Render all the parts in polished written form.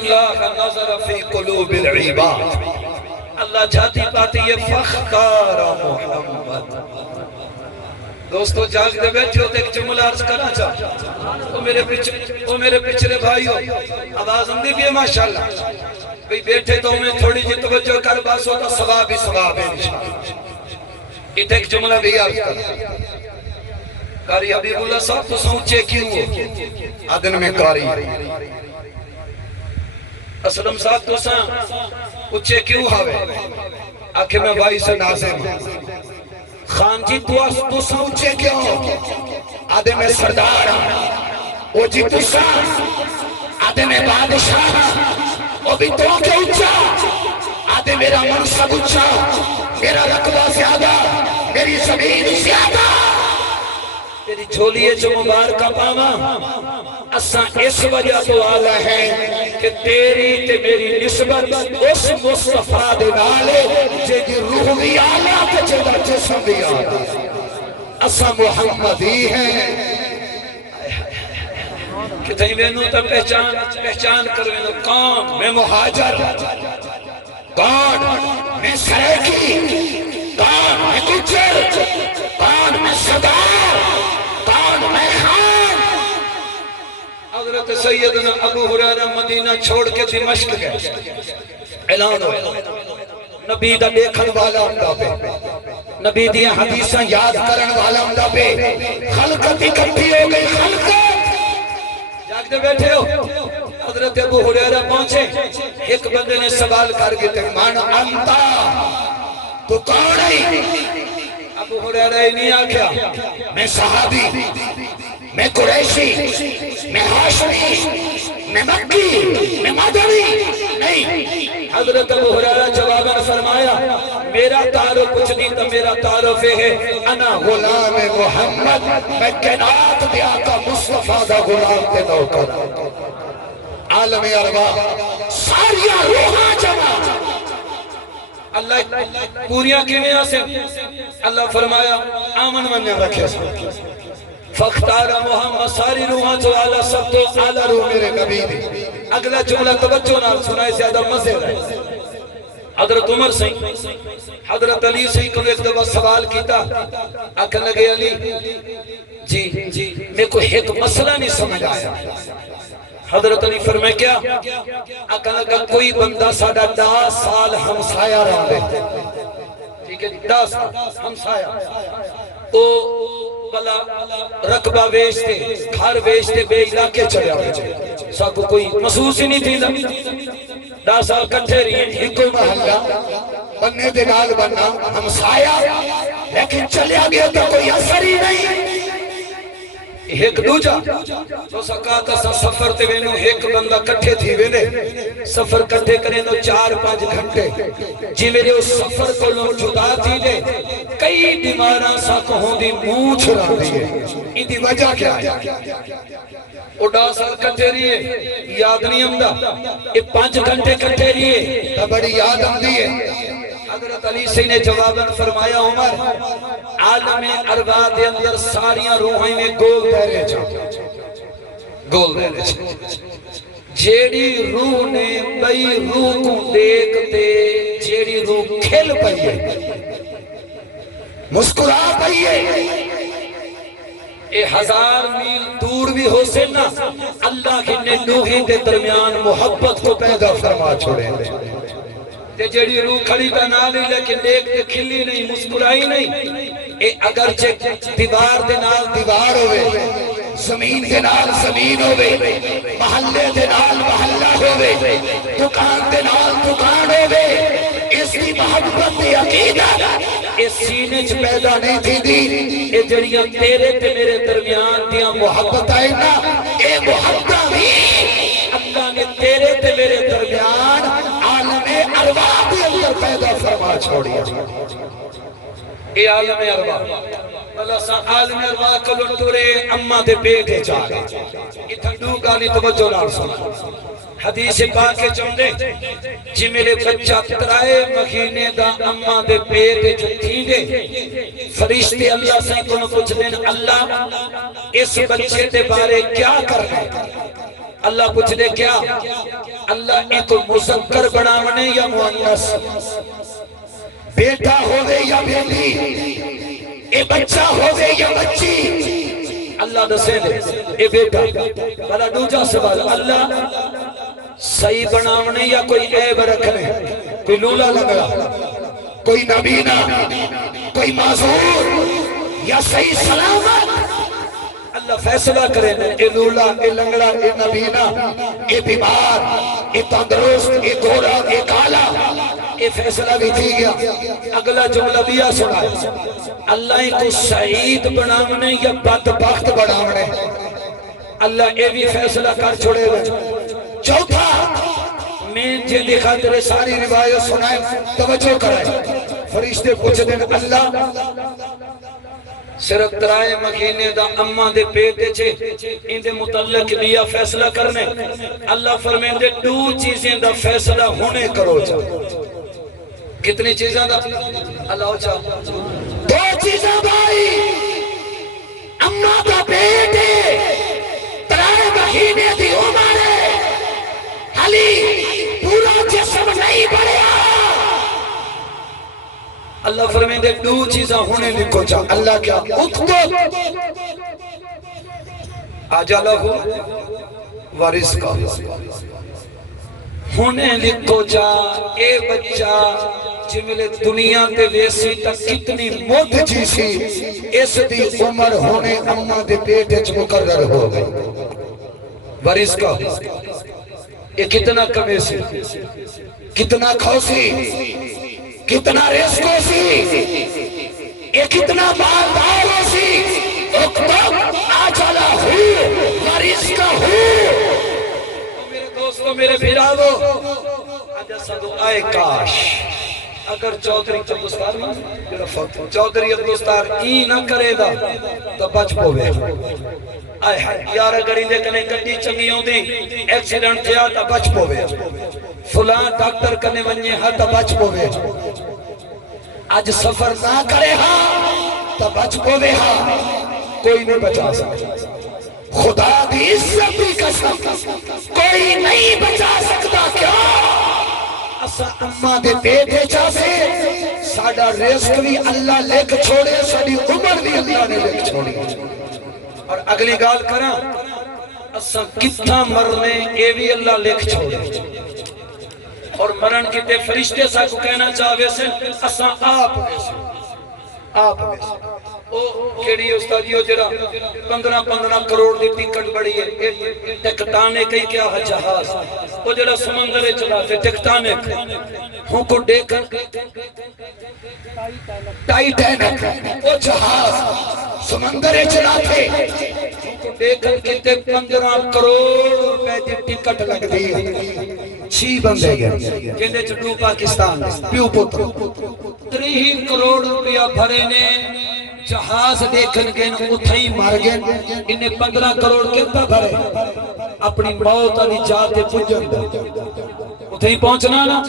اللہ نظر فی قلوب العباد، اللہ جاتی پاتی یہ فختار محمد۔ دوستو جاگ دے بیٹھے ہوتے ایک جملہ عرض کرنا چاہتا، وہ میرے پچھلے بھائیو آواز اندھی بھی ہے ماشاءاللہ بھئی بیٹھے تو میں تھوڑی جی توجہ کر باس ہوتا ثواب ہی ثواب ہے انشاءاللہ۔ اتنے ایک جملہ بھی عرض کرنا، قاری حبیب اللہ صاحب تو سوچے کیوں ہو آدن میں قاری اسلم صاحب تو اچھے کیوں ہوئے آکھے میں بھائی سے نازم خان جی تو سوچے کیوں آدھے میں سردار او جی تو آدھے میں بادشاہ او بھی تو کے اچھا آدھے میرا منصب اچھا میرا رقبہ زیادہ میری زمین زیادہ تیری جھولیے جو مبارکہ پاما اساں اس وجہ تو آلہ ہے کہ تیری تے میری نسبت اس مصطفیٰ دے نالے جیدی روح بھی آلہ تے جیدہ جسم بھی آلہ اساں محمدی ہیں کہ تھی وینو تا پہچان کر وینو کون میں مہاجر کون میں سریکی کون میں کچر کون میں صدار کون میں خان۔ حضرت سیدنا ابو ہریرہ مدینہ چھوڑ کے دمشق گئے، اعلان ہوئے نبی دا دیکھن والا ہمدا پہ، نبی دیا حدیثاں یاد کرن والا ہمدا پہ، خلقت اکٹھی ہو گئی خلقت جاگ دے بیٹھے ہو۔ حضرت ابو ہریرہ پہنچے، ایک بندے نے سوال کر کے تے مان انتا تو کون ہے؟ ابو ہریرہ نہیں آکھیا میں صحابی میں قریشی میں ہاشمی میں مکی میں مدنی نہیں۔ حضرت ابو ہریرہ جواباً فرمایا میرا تعارف کچھ نہیں تو میرا تعارف ہے انا غلام محمد، میں کائنات دیا کا مصطفیٰ دا غلام تے نوکر عالم ارواح ساریاں روحاں جمع اللہ پوریاں کیویں آسے اللہ فرمایا آمن منیا رکھے فختار محمد ساری روحاں جو آلہ سب تو آلہ روح میرے نبی دی۔ اگلا جملہ توجہ نال سنائے زیادہ مزے رہے۔ حضرت عمر سے حضرت علی سے کو ایک دفعہ سوال کیتا آکھن لگے علی جی میں کو ایک مسئلہ نہیں سمجھ آیا۔ حضرت علی فرمائے کیا آکھن لگا کوئی بندہ ساڑھا 10 سال ہمسایہ رہا دے، ٹھیک ہے 10 سال ہمسایہ او بلا رقبہ ویچتے گھر ویچتے بے علاقے چلے آئے سا کو کوئی محسوس ہی نہیں تھی 10 سال کٹھے رہی ہیں ایک کوئی محلہ بننے دے نال بننا ہمسایہ لیکن چلے آگے تو کوئی اثر ہی نہیں۔ ایک دوجہ تو سکاتا سا سفر تے وینو ایک بندہ کٹھے تھی وینے سفر کٹھے کریں تو 4-5 گھنٹے جی میرے اس سفر کو لوگ جدا تھی دے کئی بیماراں سا کہوں دی موچ رہا دیئے ان دی وجہ کیا ہے؟ اڑا سال کٹھے رہیے یاد نہیں ہمدہ یہ 5 گھنٹے کٹھے رہیے تا بڑی یاد ہم دیئے۔ حضرت علی سے نے جواباً فرمایا عمر عالم ارواح دے اندر ساریاں روحیں میں گول دہرے گول دہرے جیڑی روح نے بئی روح کو دیکھتے جیڑی روح کھل پئیے مسکرا پئیے اے 1000 میل دور بھی ہو سے نا اللہ کی نے روحیں کے درمیان محبت کو پیدا فرما چھوڑے تے جیڑی روح کھڑی تا نال ہی لیکن دیکھتے کھلی نہیں مسکرائی نہیں اے اگرچہ دیوار دے نال دیوار ہوئے زمین دے نال زمین ہوئے محلے دے نال محلہ ہوئے دکان دے نال دکان ہوئے اس کی محبت دی عقیدہ اس سینے چ پیدا نہیں تھی دی اے جڑیاں تیرے تے میرے درمیان دیاں محبت آئے نا اے محبت بھی اللہ نے تیرے تے میرے درمیان عالم ارواح دے اندر پیدا فرما چھوڑیا۔ اے عالم ارواح اللہ سا عالم ارواح کلو تورے اممہ دے بیٹے چاہے اتھا دو گالی توجہ نال سنا حدیث پاک چندے جی میرے بچہ 3 مہینے دا اممہ دے بیٹے جو تھی دے فرشتے اللہ سے کو کچھ دن اللہ اس بچے دے بارے کیا کر رہے اللہ پوچھ دے کیا اللہ ایک مذکر بناونے یا مؤنث، بیٹا ہوئے یا بیٹی، اے بچہ ہوئے یا بچی، اللہ دسے دے اے بیٹا بلا دوجہ سوال، اللہ صحیح بناونے یا کوئی عیب رکھنے، کوئی لولا لگا، کوئی نبینا، کوئی معذور یا صحیح سلامت، اللہ فیصلہ کرے اے لولا، اے لنگڑا، اے نبینا، اے بیمار، اے تندرست، اے گورا، اے کالا، اے فیصلہ بھی تھی گیا۔ اگلا جملہ بھی سنا ہے، اللہ کو سعید بناونے یا بدبخت بناونے، اللہ اے بھی فیصلہ کر چھوڑے ہوئے۔ چوتھا میں جے لکھا تیرے ساری روایت سنائے، توجہ کرائے، فرشتے پوچھ دیں اللہ صرف ترائے مہینے دا اماں دے پیٹے چھے ان دے متعلق لیا فیصلہ کرنے، اللہ فرمائیں دے دو چیزیں دا فیصلہ ہونے کرو جا۔ کتنی چیزیں دا اللہ چاہ دو چیزیں بھائی، اماں دا پیٹے ترائے مہینے دی عمر علی پورا جسم نہیں بڑھیا، اللہ فرمائیں دے دو چیزاں ہونے لکھو چاہ، اللہ کیا اکتب آجالہ ورزقہ، ہونے لکھو چاہ اے بچہ جملے دنیا تے ویسی تک کتنی موت جیسی، اس دی عمر ہونے اماں دے پیٹے چ مقرر ہو گئی۔ ورزقہ یہ کتنا کمی سی، کتنا کھوسی، کتنا رزقو سی، یہ کتنا باردار سی، اکتب آجالہ ورزقہ میرے دوستو، میرے بھیراو، آجا صدو آئے کاش اگر چودھری عبدالستار چودھری عبدالستار ای نہ کرے دا تو بچ پوے، آئے یارہ گڑی دے کنے گڑی چنگی ہوں دی ایکسیڈنٹ تھیا تا بچ پوے، فلان ڈاکٹر کنے ونجے ہاں تا بچ پوے، آج سفر نہ کرے ہاں تا بچ پوے ہاں، کوئی نہیں بچا سکتا، خدا دی عزت بھی قسم کوئی نہیں بچا سکتا، کیا اسا اماں دے پیٹے چاہتے ساڑا رزق بھی اللہ لکھ چھوڑے، ساڑی عمر بھی اللہ نے لکھ چھوڑی۔ اور اگلی گال کرا اسا کتنا مرنے اے بھی اللہ لکھ چھوڑے، اور مرن کتے فرشتے سا کو کہنا چاہوے سے اسا آپ میں سے، آپ میں سے او کیڑی استادیو جڑا 15 کروڑ دی ٹکٹ بڑی ہے، ٹکٹانے کئی کیا ہے جہاز، وہ جڑا سمندرے چلاتے ٹکٹانک ہوں کو دیکھا ٹائٹینک، وہ جہاز سمندرے چلاتے ہوں کو دیکھا کتے 15 کروڑ روپے دی ٹکٹ لگ دی، 6 بندے گئے کہنے چٹو پاکستان پیو پتر 3 کروڑ روپیہ بھرے نے جہاز دیکھن گئے اتھائی مار گئے، انہیں 15 کروڑ کتا بھرے اپنی موت علی جاتے پجن اتھائی پہنچنا نا،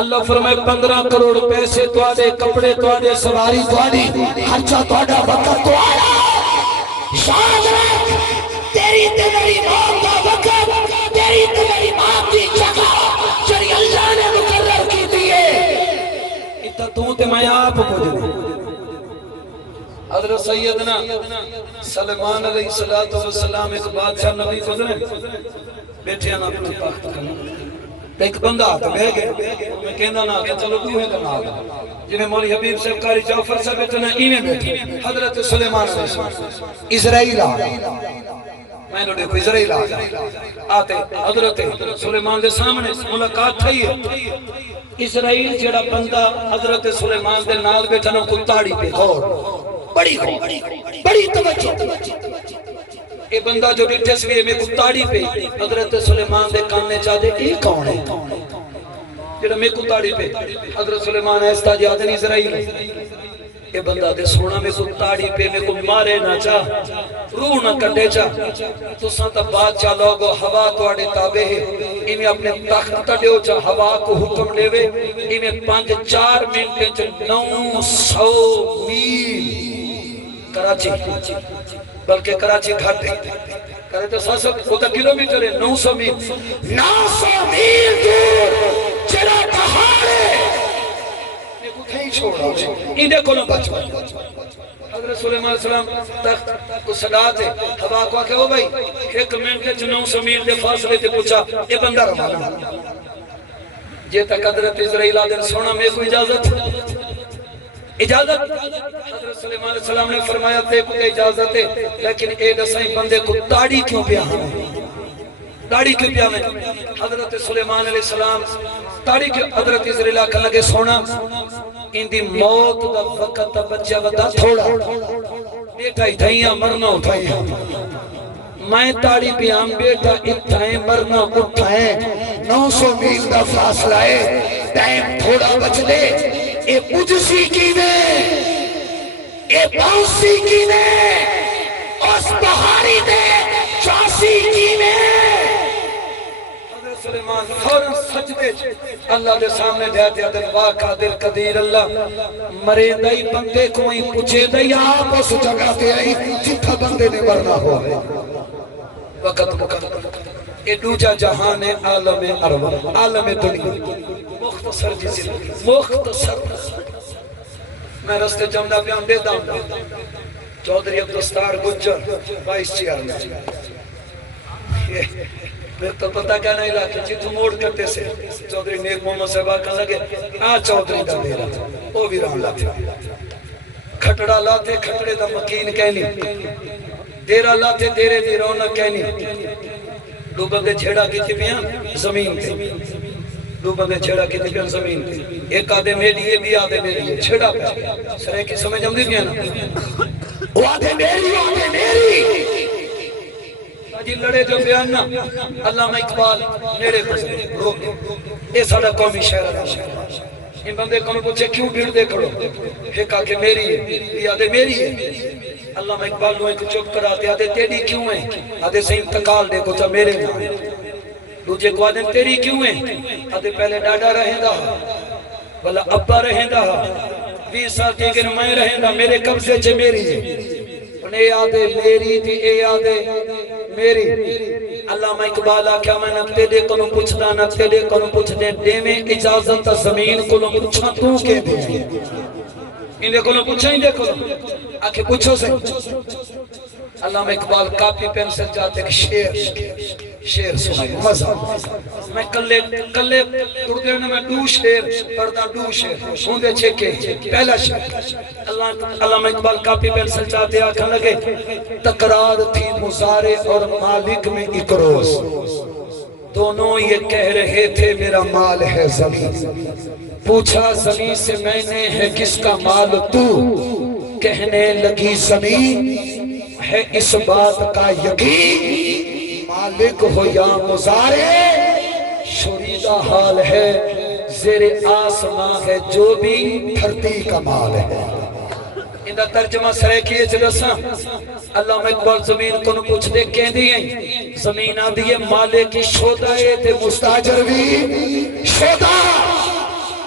اللہ فرمائے 15 کروڑ پیسے تو آدے، کپڑے تو آدے، سواری تو آدی، خرچہ تو آدھا، وقت تو آدھا، شاد رکھ تیری تیری موت کا وقت، تیری تیری موت کی جگہ جری اللہ نے مقرر کی دیئے، اتھا تو تے میں آپ کو دے حضرت سیدنا سلمان علیہ السلام ایک بادشاہ نبی گزرے بیٹھے ہیں اپنے پاک کرنا، ایک بندہ آتا بہ گئے، میں کہنا نہ کہ چلو دوہے کرنا آگا، جنہیں مولی حبیب سے قاری جعفر سے بیٹھنا اینے بیٹھے، حضرت سلیمان علیہ السلام اسرائیل آگا، میں نے دیکھو اسرائیل آگا آتے حضرت سلیمان دے سامنے ملاقات تھی ہے، اسرائیل جڑا بندہ حضرت سلیمان دے نال بیٹھنا کو تاڑی پہ غور بڑی توجہ، اے بندہ جو بیٹھے سوئے میں کو تاڑی پہ حضرت سلیمان دے کاننے چاہتے یہ کون ہے جڑا میں کو تاڑی پہ حضرت سلیمان ایستا جادن اسرائیل، اے بندہ دے سونا میں کو تاڑی پہ میں کو مارے نہ چاہ، روح نہ کٹے چاہ، تو سانتا بادشاہ لوگو ہوا تو آڑے تابے ہے، انہیں اپنے تخت تڑیو چاہ ہوا کو حکم لے وے، انہیں 5-4 منٹ 900 میل کراچی، بلکہ کراچی گھٹ ہے، کرے تو 700 کلومیٹر ہے 900 میل 900 میل دور جڑا پہاڑ ہے کہیں چھوڑا اندے کو نہ بچ حضرت سلیمان علیہ السلام تخت کو صدا تھے ہوا کو آکے ہو بھائی 1 منٹ کے 900 میل دے فاصلے تے پوچھا یہ بندہ رہا جے تک حضرت اسرائیل آدھر سونا میں کو اجازت حضرت سلیمان علیہ السلام نے فرمایا تے کو اجازت ہے لیکن اے دسائیں بندے کو داڑھی کیوں پیا ہمیں داڑھی کیوں پیا ہمیں حضرت سلیمان علیہ السلام داڑھی کیوں حضرت اسرائیل آکھن لگے سونا ان دی موت دا وقت بچہ بدا تھوڑا بیٹا اتھائیاں مرنا اٹھائیاں میں تاڑی پیام بیٹا اتھائیں مرنا اٹھائیں 900 میل دا فاصلہ ہے ٹائم تھوڑا بچ لے اے پجسی کی نے اے باؤسی کی نے اس پہاڑی دے چاسی کی نے حضرت سلیمان فوراں سجدے اللہ دے سامنے دیتے عدل واقع دل قدیر اللہ مرے دائی بندے کوئی پوچھے دائی آپ اس جگہ تے آئی جتھا بندے نے مرنا ہوا ہے وقت یہ دوجہ جہان ہے عالم عرب عالم دنیا مختصر جیسی مختصر میں رستے جمدہ بیان دے داؤں چودھری عبدالستار گجر 22 چیار میں پھر تو پتہ کیا نہیں لاکھے جتو موڑ کرتے سے چودھری نیک محمد صاحبہ کہا لگے چودھری دا میرا وہ بھی رہا لاتے کھٹڑا لاتے کھٹڑے دا مکین کہنی دیرہ لاتے دیرے دی رونق کہنی دو بندے چھیڑا کی تھی بیان زمین تھی دو بندے چھیڑا کی تھی بیان زمین تھی ایک آدھے میری یہ بھی آدھے میری یہ چھیڑا پہ سرے کی سمجھ ہم دی بیانا وہ آدھے میری جی لڑے جو بیاننا علامہ اقبال نیڑے بسے روکے اے ساڑا قومی شہر ان بندے کو پوچھے کیوں بھیڑ دے کرو ایک آکے میری ہے یہ آدھے میری ہے علامہ اقبال نوے کو چپ کر آتے آدھے تیری کیوں ہے آدھے سے انتقال دے کو تا میرے نام دوجے کو آدھے تیری کیوں ہے آدھے پہلے ڈاڈا رہیں دا بلا ابا رہیں دا 20 سال دیگر میں رہیں دا میرے قبضے چھے میری ہے انہیں آدھے میری تھی اے آدھے میری علامہ اقبال آکھا میں نکتے دے کنو پوچھ دا نکتے دے کنو پوچھ دے دے میں اجازت زمین کنو پوچھا تو کے دے انہیں کنو پوچھا ہی دے کنو آکھے پوچھو سے علامہ اقبال کاپی پینسل جاتے کہ شیر سنائی مزہ میں کلے تردے نے میں دو شیر پردہ دو شیر سوندے چھکے پہلا شیر علامہ اقبال کاپی پینسل جاتے آکھا لگے تقرار تھی مزارے اور مالک میں ایک روز دونوں یہ کہہ رہے تھے میرا مال ہے زمین پوچھا زمین سے میں نے ہے کس کا مال تو کہنے لگی زمین ہے اس بات کا یقین مالک ہو یا مزارے شوریدہ حال ہے زیر آسمان ہے جو بھی دھرتی کا مال ہے اندہ ترجمہ سرے کیے چلسا اللہ اقبال زمین کو پوچھ دے کہہ دیئے زمین آدھیے مالے کی شودہ تے مستاجر بھی شودہ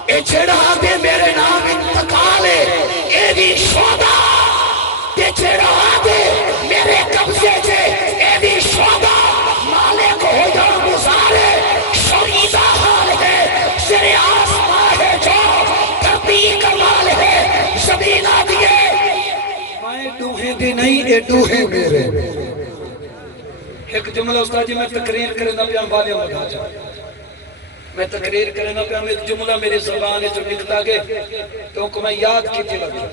اے چھڑا دے میرے نام انتقالے اے بھی شودہ تے چھڑا دے میرے قبضے چھے اے بھی شودہ مالے کو ہو جا مزارے شوریدہ حال ہے زیر آسمان ہے جو دھرتی کا مال ہے زمین آدھیے میں دوہیں دی نہیں اے دوہیں میرے ایک جملہ استاد جی میں تقریر کرنا پیان والے مدھا چاہتا میں تقریر کرنا پیان ایک جملہ میری زبان ہے جو لکھتا گئے تو کو میں یاد کی تھی لگا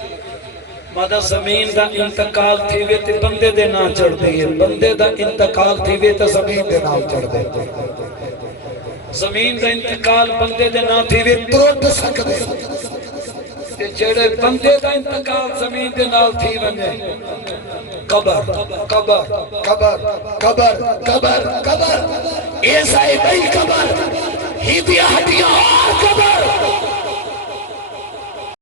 مادہ زمین دا انتقال تھی وے تے بندے دے نا چڑھ دئیے بندے دا انتقال تھی وے تے زمین دے نا چڑھ دئیے زمین دا انتقال بندے دے نا تھی وے تروٹ سکتے تے جڑے بندے دا انتقال زمین دے نال تھی ونجے قبر قبر قبر قبر قبر قبر ایسا ہی بھئی قبر ہی دیا ہٹیاں اور قبر